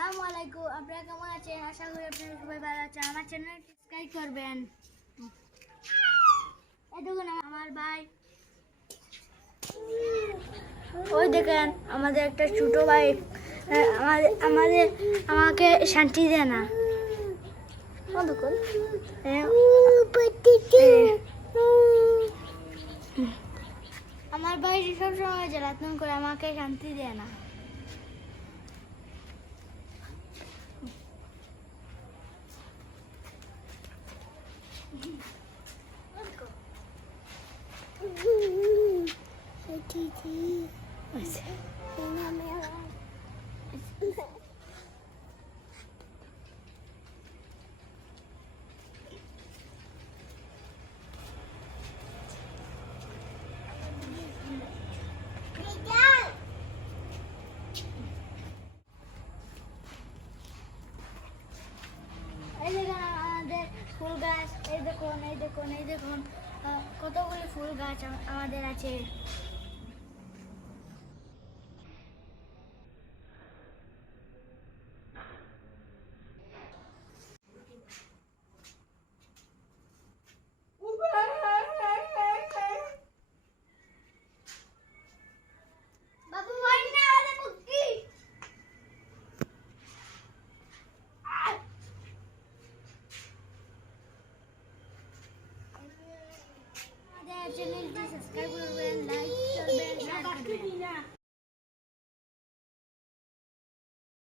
আসসালামু আলাইকুম। আপনারা কেমন আছেন? আশা করি আপনারা সবাই ভালো আছেন। আমার চ্যানেল সাবস্ক্রাইব করবেন। এই দেখুন আমার ভাই, ওই দেখেন আমাদের একটা ছোট ভাই আমাকে শান্তি দেয় না। আমার ভাই সবসময় জ্বালাতন করে, আমাকে শান্তি দেয় না। এই দেখুন আমাদের ফুল গাছ, এই দেখুন কতগুলি ফুল গাছ আমাদের আছে। বাবু ভাই না আরে মুক্তি আমাদের চ্যানেলটি সাবস্ক্রাইব করবেন, লাইক করবেন, শেয়ার করবেন।